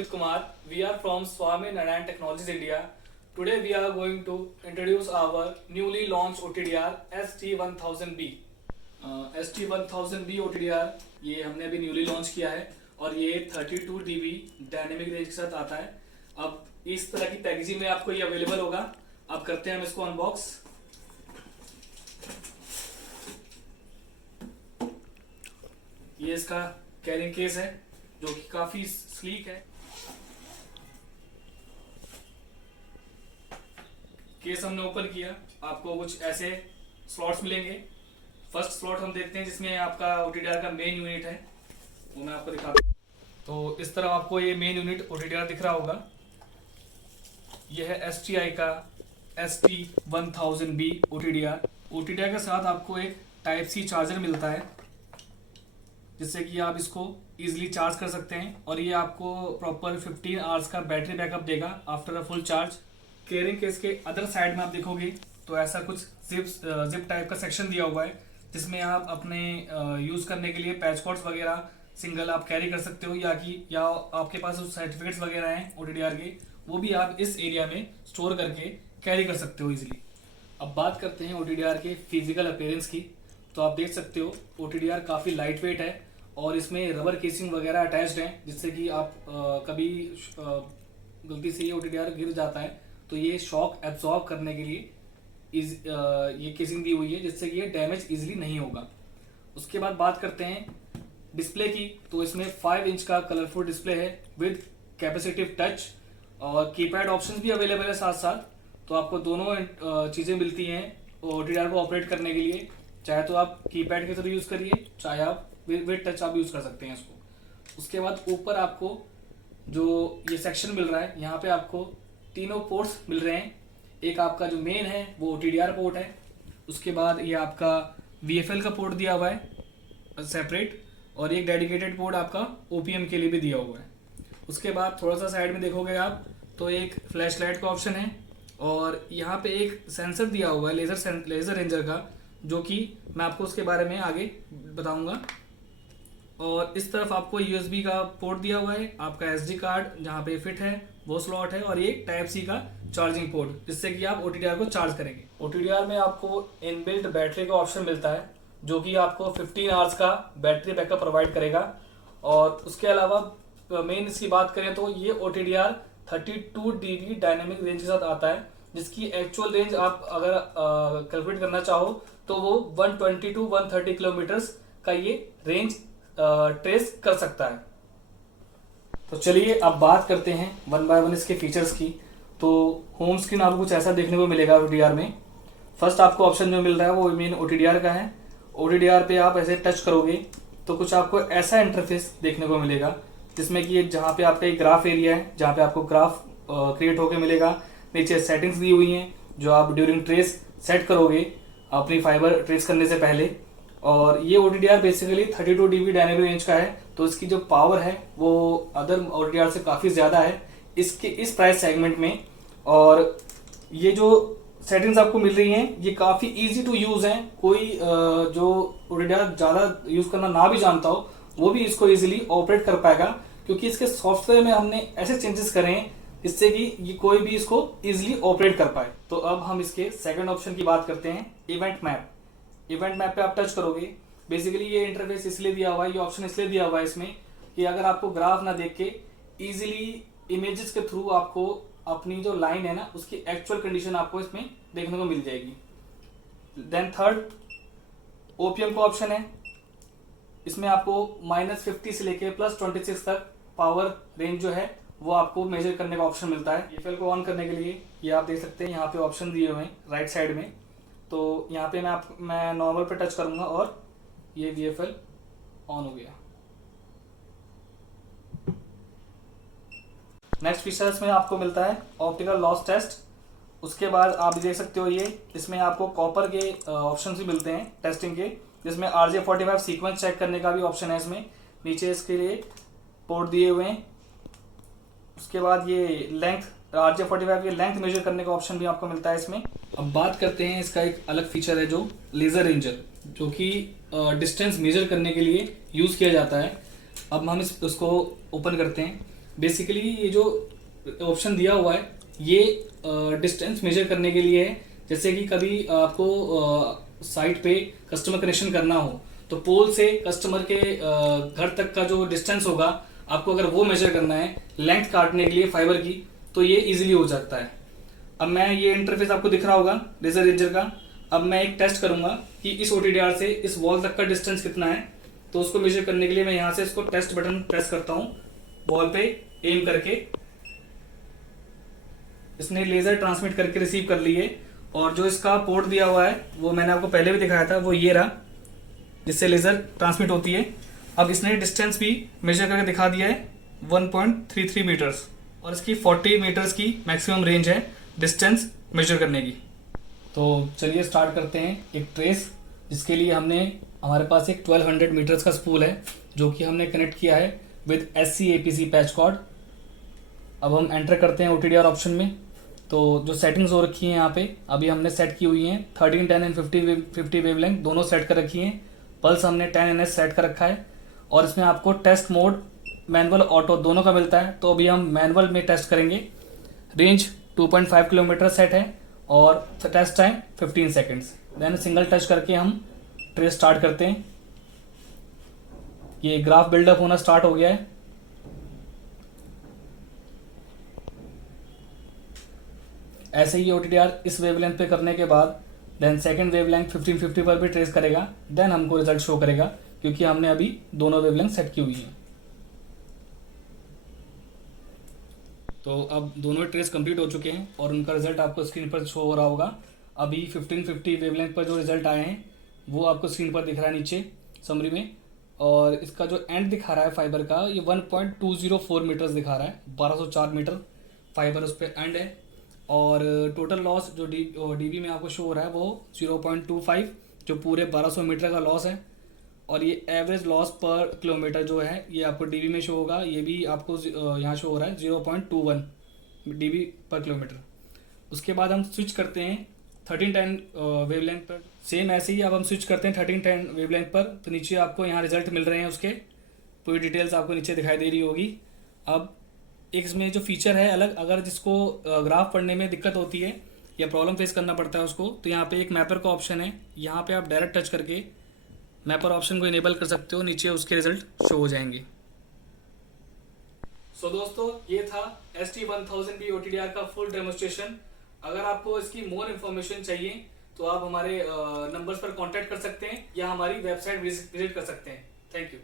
Amit Kumar. We are from Swami Narayan Technologies India. Today we are going to introduce our newly launched OTDR ST1000B. ST1000B OTDR ये हमने अभी newly launch किया है और ये 32 dB dynamic range के साथ आता है। अब इस तरह की पैकेजिंग में आपको ये अवेलेबल होगा। अब करते हैं हम इसको अनबॉक्स। ये इसका कैरिंग केस है जो कि काफी स्लीक है। केस हमने ओपन किया, आपको कुछ ऐसे स्लॉट्स मिलेंगे। फर्स्ट स्लॉट हम देखते हैं जिसमें आपका OTDR का मेन यूनिट है, वो मैं आपको दिखाता हूँ। तो इस तरह आपको ये मेन यूनिट OTDR दिख रहा होगा। यह है STI का ST1000B OTDR। OTDR के साथ आपको एक टाइप C चार्जर मिलता है जिससे कि आप इसको इजीली चार्ज कर सकते हैं और ये आपको प्रॉपर 15 आवर्स का बैटरी बैकअप देगा after a full charge. Carrying case के अदर साइड में आप देखोगे तो ऐसा कुछ जिप टाइप का सेक्शन दिया हुआ है जिसमें आप अपने यूज़ करने के लिए पैच कॉर्ड्स वगैरह सिंगल आप कैरी कर सकते हो या आपके पास जो सर्टिफिकेट्स वगैरह हैं OTDR के वो भी आप इस एरिया में स्टोर करके कैरी कर सकते हो इजीली। अब बात करते हैं OTDR के फिजिकल अपीयरेंस की। तो आप देख सकते हो OTDR काफ़ी लाइट वेट है और इसमें रबर केसिंग वगैरह अटैच्ड है जिससे कि आप कभी गलती से ये OTDR गिर जाता है तो ये शॉक एब्जॉर्ब करने के लिए ये केसिंग दी हुई है जिससे कि ये डैमेज इजीली नहीं होगा। उसके बाद बात करते हैं डिस्प्ले की। तो इसमें 5 इंच का कलरफुल डिस्प्ले है विद कैपेसिटिव टच और कीपैड ऑप्शंस भी अवेलेबल है साथ साथ। तो आपको दोनों चीज़ें मिलती हैं OTDR को ऑपरेट करने के लिए। चाहे तो आप कीपैड के थ्रू यूज़ करिए, चाहे आप विद टच आप यूज़ कर सकते हैं इसको। उसके बाद ऊपर आपको जो ये सेक्शन मिल रहा है, यहाँ पे आपको तीनों पोर्ट्स मिल रहे हैं। एक आपका जो मेन है वो OTDR पोर्ट है, उसके बाद ये आपका VFL का पोर्ट दिया हुआ है सेपरेट, और एक डेडिकेटेड पोर्ट आपका OPM के लिए भी दिया हुआ है। उसके बाद थोड़ा सा साइड में देखोगे आप तो एक फ्लैश लाइट का ऑप्शन है और यहाँ पे एक सेंसर दिया हुआ है लेज़र रेंजर का, जो कि मैं आपको उसके बारे में आगे बताऊँगा। और इस तरफ आपको USB का पोर्ट दिया हुआ है, आपका SD कार्ड जहाँ पे फिट है वो स्लॉट है, और ये टाइप C का चार्जिंग पोर्ट जिससे कि आप OTDR को चार्ज करेंगे। OTDR में आपको इनबिल्ट बैटरी का ऑप्शन मिलता है जो कि आपको 15 आवर्स का बैटरी बैकअप प्रोवाइड करेगा। और उसके अलावा मेन इसकी बात करें तो ये OTDR 32 dB डायनेमिक रेंज के साथ आता है जिसकी एक्चुअल रेंज आप अगर कैलकुलेट करना चाहो तो वो 120 to 130 किलोमीटर्स का ये रेंज ट्रेस कर सकता है। तो चलिए अब बात करते हैं वन बाय वन इसके फीचर्स की। तो होम स्क्रीन आपको कुछ ऐसा देखने को मिलेगा OTDR में। फर्स्ट आपको ऑप्शन जो मिल रहा है वो मेन OTDR का है। OTDR पे आप ऐसे टच करोगे तो कुछ आपको ऐसा इंटरफेस देखने को मिलेगा जिसमें कि जहाँ पे आपका एक ग्राफ एरिया है जहाँ पे आपको ग्राफ क्रिएट होकर मिलेगा। नीचे सेटिंग्स दी हुई हैं जो आप ड्यूरिंग ट्रेस सेट करोगे अपनी फाइबर ट्रेस करने से पहले। और ये OTDR basically 32 dB dynamic range का है तो इसकी जो पावर है वो अदर OTDR से काफ़ी ज़्यादा है इसके इस प्राइस सेगमेंट में। और ये जो सेटिंग्स आपको मिल रही हैं ये काफ़ी इजी टू यूज़ हैं। कोई जो OTDR ज़्यादा यूज़ करना ना भी जानता हो वो भी इसको इजीली ऑपरेट कर पाएगा क्योंकि इसके सॉफ्टवेयर में हमने ऐसे चेंजेस करे हैं जिससे कि ये कोई भी इसको इजीली ऑपरेट कर पाए। तो अब हम इसके सेकंड ऑप्शन की बात करते हैं, इवेंट मैप। इवेंट मैप पे आप टच करोगे, बेसिकली ये इंटरफेस इसलिए दिया हुआ है, ये ऑप्शन इसलिए दिया हुआ है इसमें कि अगर आपको ग्राफ ना देख के इजीली इमेजेस के थ्रू आपको अपनी जो लाइन है ना उसकी एक्चुअल कंडीशन आपको इसमें देखने को मिल जाएगी। देन थर्ड OPM का ऑप्शन है, इसमें आपको -50 से लेके +26 तक पावर रेंज जो है वो आपको मेजर करने का ऑप्शन मिलता है। VFL को ऑन करने के लिए ये आप देख सकते हैं यहाँ पे ऑप्शन दिए हुए हैं राइट साइड में। तो यहाँ पे मैं नॉर्मल पे टच करूंगा और ये VFL ऑन हो गया। नेक्स्ट फीचर्स में आपको मिलता है ऑप्टिकल लॉस टेस्ट। उसके बाद आप देख सकते हो ये इसमें आपको कॉपर के ऑप्शन भी मिलते हैं टेस्टिंग के, जिसमें RJ45 सीक्वेंस चेक करने का भी ऑप्शन है इसमें। नीचे इसके लिए पोर्ट दिए हुए हैं। उसके बाद ये लेंथ RJ45 की लेंथ मेजर करने का ऑप्शन भी आपको मिलता है इसमें। अब बात करते हैं इसका एक अलग फीचर है जो लेज़र रेंजर, जो कि डिस्टेंस मेजर करने के लिए यूज़ किया जाता है। अब हम उसको ओपन करते हैं। बेसिकली ये जो ऑप्शन दिया हुआ है ये डिस्टेंस मेजर करने के लिए है। जैसे कि कभी आपको साइट पे कस्टमर कनेक्शन करना हो तो पोल से कस्टमर के घर तक का जो डिस्टेंस होगा आपको अगर वो मेजर करना है लेंथ काटने के लिए फाइबर की, तो ये इजीली हो जाता है। अब मैं ये इंटरफेस आपको दिख रहा होगा लेजर रेंजर का। अब मैं एक टेस्ट करूंगा कि इस OTDR से इस वॉल तक का डिस्टेंस कितना है। तो उसको मेजर करने के लिए मैं यहाँ से इसको टेस्ट बटन प्रेस करता हूँ, वॉल पे एम करके इसने लेजर ट्रांसमिट करके रिसीव कर लिए। और जो इसका पोर्ट दिया हुआ है वो मैंने आपको पहले भी दिखाया था, वो ये रहा जिससे लेजर ट्रांसमिट होती है। अब इसने डिस्टेंस भी मेजर करके दिखा दिया है 1.33 मीटर्स, और इसकी 40 मीटर्स की मैक्सिमम रेंज है डिस्टेंस मेजर करने की। तो चलिए स्टार्ट करते हैं एक ट्रेस, जिसके लिए हमारे पास एक 1200 मीटर्स का स्पूल है जो कि हमने कनेक्ट किया है विद SC-APC पैच कॉर्ड। अब हम एंटर करते हैं OTDR ऑप्शन में। तो जो सेटिंग्स हो रखी हैं यहाँ पे अभी हमने सेट की हुई हैं 13, 10 एंड 50 वेवलेंथ दोनों सेट कर रखी हैं। पल्स हमने 10 NS सेट कर रखा है, और इसमें आपको टेस्ट मोड मैनुअल ऑटो दोनों का मिलता है। तो अभी हम मैनुअल में टेस्ट करेंगे। रेंज 2.5 किलोमीटर सेट है और test time 15 seconds. Then single touch करके हम ट्रेस स्टार्ट करते हैं। ये ग्राफ बिल्डअप होना स्टार्ट हो गया है। ऐसे ही OTDR इस वेवलेंथ पे करने के बाद देन सेकंड वेवलेंथ 1550 पर भी ट्रेस करेगा। देन हमको रिजल्ट शो करेगा क्योंकि हमने अभी दोनों वेवलेंथ सेट की हुई है। तो अब दोनों ट्रेस कंप्लीट हो चुके हैं और उनका रिजल्ट आपको स्क्रीन पर शो हो रहा होगा। अभी 1550 वेवलेंथ पर जो रिजल्ट आए हैं वो आपको स्क्रीन पर दिख रहा है नीचे समरी में। और इसका जो एंड दिखा रहा है फाइबर का, ये 1.204 मीटर्स दिखा रहा है। 1204 मीटर फाइबर उस पर एंड है। और टोटल लॉस जो डीबी में आपको शो हो रहा है वो 0.25, जो पूरे 1200 मीटर का लॉस है। और ये एवरेज लॉस पर किलोमीटर जो है ये आपको डीबी में शो होगा। ये भी आपको यहाँ शो हो रहा है 0.21 डीबी पर किलोमीटर। उसके बाद हम स्विच करते हैं 1310 वेवलेंथ पर। सेम ऐसे ही अब हम स्विच करते हैं 1310 वेवलेंथ पर। तो नीचे आपको यहाँ रिजल्ट मिल रहे हैं, उसके पूरी डिटेल्स आपको नीचे दिखाई दे रही होगी। अब एक इसमें जो फीचर है अलग, अगर जिसको ग्राफ पढ़ने में दिक्कत होती है या प्रॉब्लम फेस करना पड़ता है उसको, तो यहाँ पे एक मैपर का ऑप्शन है। यहाँ पे आप डायरेक्ट टच करके मैपर ऑप्शन को इनेबल कर सकते हो, नीचे उसके रिजल्ट शो हो जाएंगे। सो दोस्तों ये था ST1000B OTDR का फुल डेमोस्ट्रेशन। अगर आपको इसकी मोर इन्फॉर्मेशन चाहिए तो आप हमारे नंबर्स पर कांटेक्ट कर सकते हैं या हमारी वेबसाइट विजिट कर सकते हैं। Thank you.